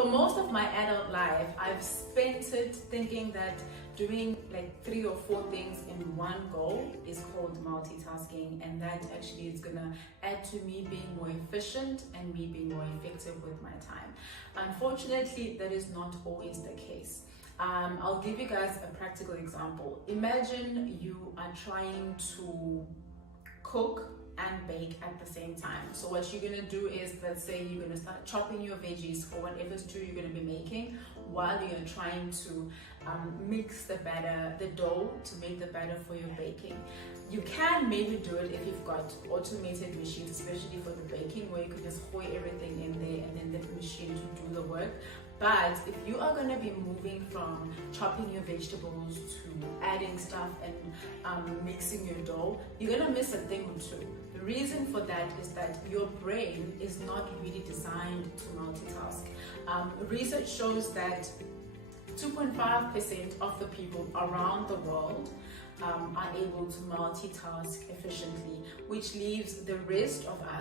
For most of my adult life, I've spent it thinking that doing like 3 or 4 things in one go is called multitasking, and that actually is gonna add to me being more efficient and me being more effective with my time. Unfortunately, that is not always the case. I'll give you guys a practical example. Imagine you are trying to cook and bake at the same time. So what you're gonna do is, let's say you're gonna start chopping your veggies for whatever stew you're gonna be making, while you're trying to mix the batter, the dough, to make the batter for your baking. You can maybe do it if you've got automated machines, especially for the baking, where you could just pour everything in there and then the machine to do the work. But if you are going to be moving from chopping your vegetables to adding stuff and mixing your dough, you're going to miss a thing or two. The reason for that is that your brain is not really designed to multitask. Research shows that 2.5% of the people around the world are able to multitask efficiently, which leaves the rest of us